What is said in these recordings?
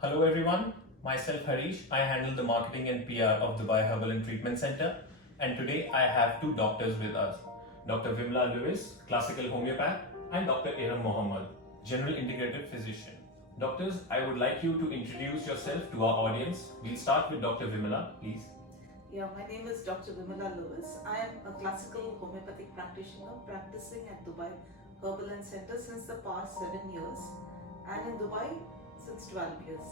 Hello everyone, myself Harish. I handle the marketing and PR of Dubai Herbal and Treatment Center, and today I have two doctors with us, Dr. Vimla Lewis, Classical Homeopath, and Dr. Erin Mohammed, General Integrative Physician. Doctors, I would like you to introduce yourself to our audience. We'll start with Dr. Vimla, please. Yeah, my name is Dr. Vimla Lewis. I am a classical homeopathic practitioner practicing at Dubai Herbal and Center since the past 7 years and in Dubai since 12 years.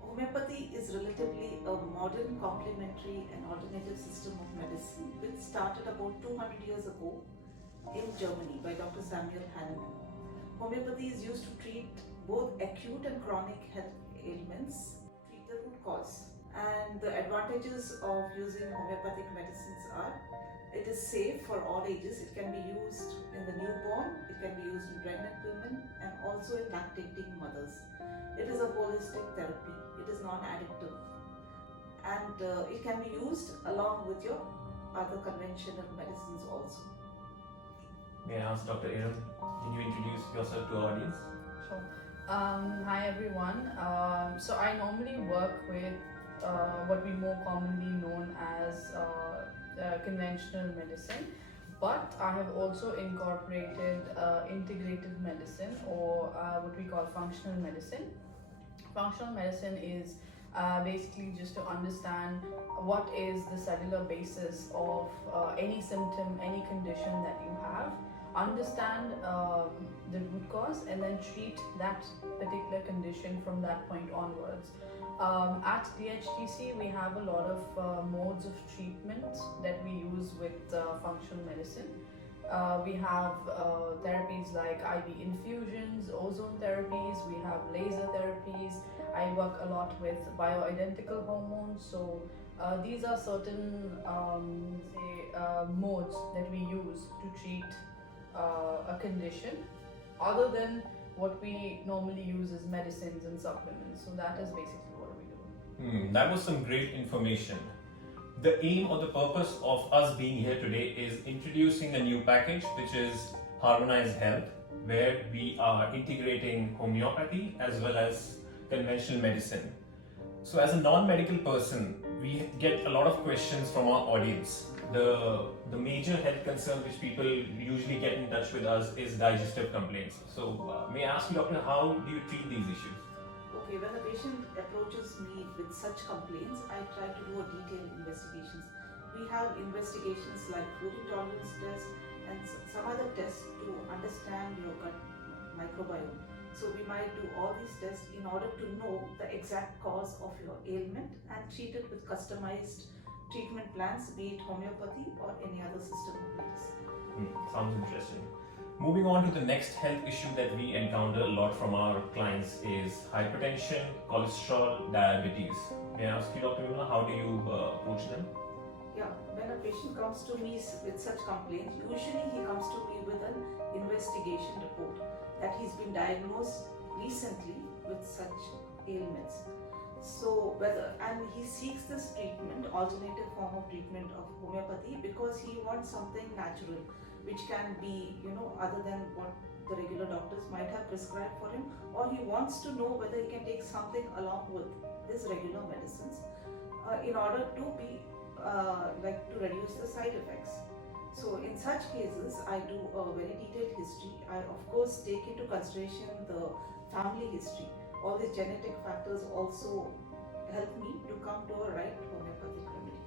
Homeopathy is relatively a modern complementary and alternative system of medicine which started about 200 years ago in Germany by Dr. Samuel Hahnemann. Homeopathy is used to treat both acute and chronic health ailments, treat the root cause. And the advantages of using homeopathic medicines are it is safe for all ages. It can be used in the newborn, it can be used in pregnant women and also in lactating mothers. It is a holistic therapy, it is non-addictive, and it can be used along with your other conventional medicines also. May I ask Dr. Erin, can you introduce yourself to our audience? Sure. Hi everyone. So I normally work with what we more commonly known as conventional medicine, but I have also incorporated integrative medicine or what we call functional medicine. Functional medicine is basically just to understand what is the cellular basis of any symptom, any condition that you have, understand the root cause, and then treat that particular condition from that point onwards. At DHTC, we have a lot of modes of treatment that we use with functional medicine. We have therapies like IV infusions, ozone therapies, we have laser therapies. I work a lot with bioidentical hormones. So these are certain modes that we use to treat a condition other than what we normally use as medicines and supplements. So that is basically what we do. That was some great information. The aim or the purpose of us being here today is introducing a new package which is Harmonize Health, where we are integrating homeopathy as well as conventional medicine. So as a non-medical person, we get a lot of questions from our audience. The major health concern which people usually get in touch with us is digestive complaints. So may I ask you, doctor, how do you treat these issues? Okay, when a patient approaches me with such complaints, I try to do a detailed investigations. We have investigations like food intolerance test and some other tests to understand your gut microbiome. So we might do all these tests in order to know the exact cause of your ailment and treat it with customized treatment plans, be it homeopathy or any other system of medicine. Sounds interesting. Moving on to the next health issue that we encounter a lot from our clients is hypertension, cholesterol, diabetes. May I ask you, Dr. Vimla, how do you approach them? Yeah, when a patient comes to me with such complaints, usually he comes to me with an investigation report that he's been diagnosed recently with such ailments. So and he seeks this treatment, alternative form of treatment of homeopathy, because he wants something natural, which can be, other than what the regular doctors might have prescribed for him, or he wants to know whether he can take something along with his regular medicines in order to be to reduce the side effects. So in such cases, I do a very detailed history. I of course take into consideration the family history. All these genetic factors also help me to come to a right homeopathic remedy.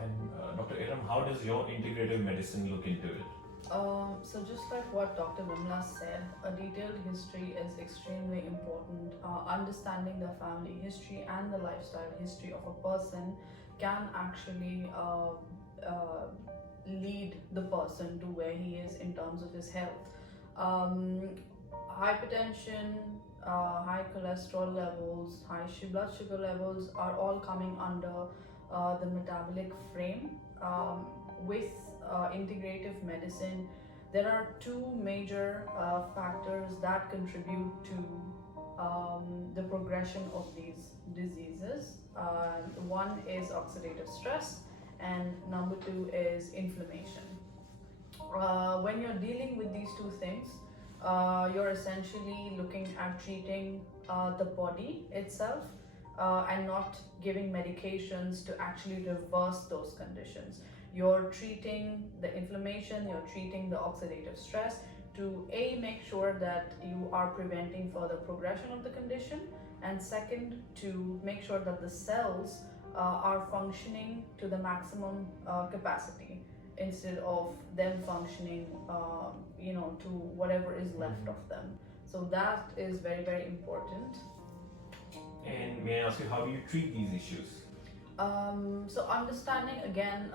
And Dr. Erin, how does your integrative medicine look into it? So just like what Dr. Vimla said, a detailed history is extremely important. Understanding the family history and the lifestyle history of a person can actually lead the person to where he is in terms of his health. Hypertension, high cholesterol levels, high blood sugar levels are all coming under the metabolic frame. With integrative medicine, there are two major factors that contribute to the progression of these diseases. One is oxidative stress, and number two is inflammation. When you're dealing with these two things, you're essentially looking at treating the body itself and not giving medications to actually reverse those conditions. You're treating the inflammation, you're treating the oxidative stress to make sure that you are preventing further progression of the condition, and second, to make sure that the cells are functioning to the maximum capacity instead of them functioning to whatever is left of them. So that is very, very important. And may I ask you, how do you treat these issues? So understanding again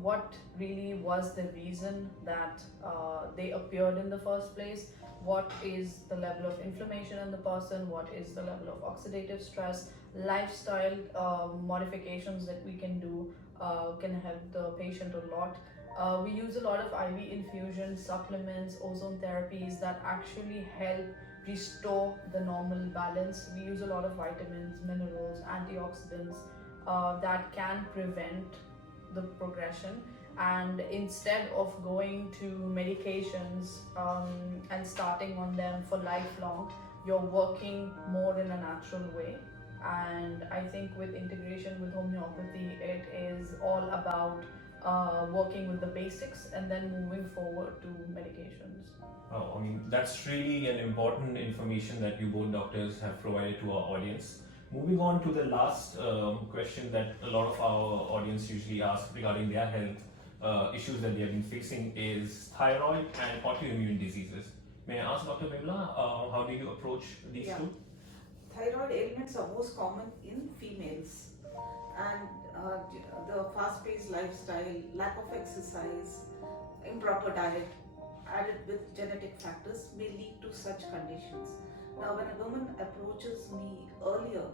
what really was the reason that they appeared in the first place, what is the level of inflammation in the person, what is the level of oxidative stress, lifestyle modifications that we can do can help the patient a lot. We use a lot of IV infusion, supplements, ozone therapies that actually help restore the normal balance. We use a lot of vitamins, minerals, antioxidants that can prevent the progression, and instead of going to medications and starting on them for lifelong, you're working more in a natural way. And I think with integration with homeopathy, it is all about working with the basics and then moving forward to medications. Oh, I mean, that's really an important information that you both doctors have provided to our audience. Moving on to the last question that a lot of our audience usually ask regarding their health issues that they have been facing is thyroid and autoimmune diseases. May I ask Dr. Vimla, how do you approach these two? Thyroid ailments are most common in females, and the fast-paced lifestyle, lack of exercise, improper diet, added with genetic factors may lead to such conditions. Now, when a woman approaches me earlier,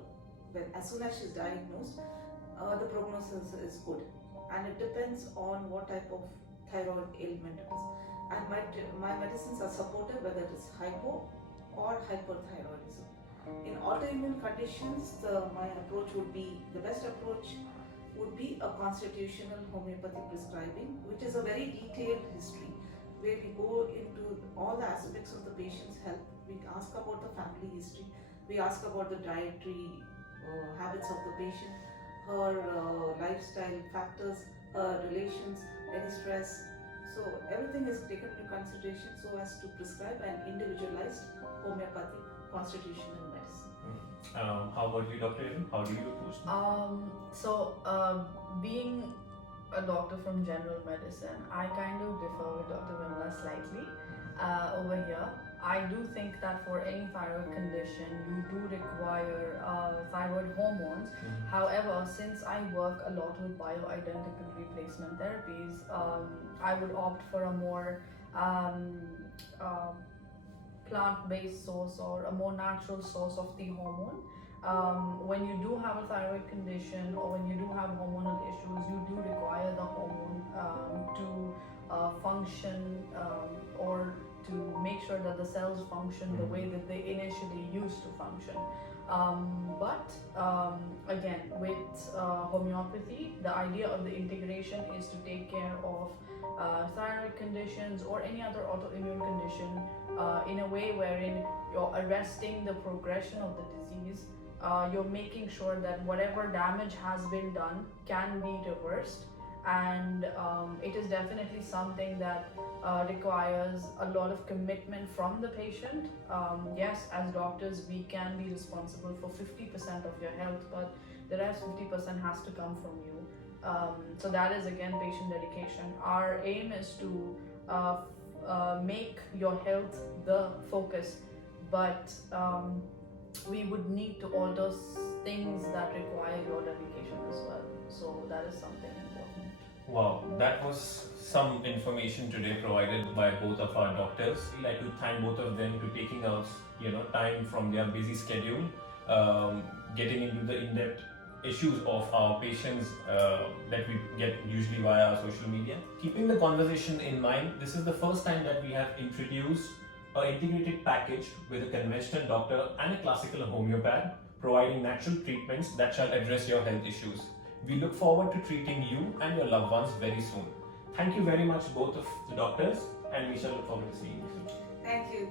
as soon as she's diagnosed, the prognosis is good, and it depends on what type of thyroid ailment it is. And my medicines are supportive whether it is hypo or hyperthyroidism. In autoimmune conditions, my approach would be, the best approach would be a constitutional homeopathic prescribing, which is a very detailed history where we go into all the aspects of the patient's health. We ask about the family history, we ask about the dietary habits of the patient, her lifestyle factors, her relations, any stress. So everything is taken into consideration so as to prescribe an individualized homeopathic constitutional medicine. How about you, Dr. Erin? How do you approach them? Being a doctor from general medicine, I kind of differ with Dr. Vimla slightly over here. I do think that for any thyroid condition, you do require thyroid hormones. However, since I work a lot with bioidentical replacement therapies, I would opt for a more plant-based source or a more natural source of the hormone. When you do have a thyroid condition or when you do have hormonal issues, you do require the hormone to function or to make sure that the cells function the way that they initially used to function. But again, with homeopathy, the idea of the integration is to take care of thyroid conditions or any other autoimmune condition in a way wherein you're arresting the progression of the disease. You're making sure that whatever damage has been done can be reversed, and it is definitely something that requires a lot of commitment from the patient. Yes, as doctors, we can be responsible for 50% of your health, but the rest 50% has to come from you. So that is again patient dedication. Our aim is to make your health the focus, but we would need to alter things that require your dedication as well. So that is something important. Wow, that was some information today provided by both of our doctors. I'd like to thank both of them to taking out time from their busy schedule, getting into the in-depth issues of our patients that we get usually via our social media. Keeping the conversation in mind, this is the first time that we have introduced an integrated package with a conventional doctor and a classical homeopath, providing natural treatments that shall address your health issues. We look forward to treating you and your loved ones very soon. Thank you very much, both of the doctors, and we shall look forward to seeing you soon. Thank you.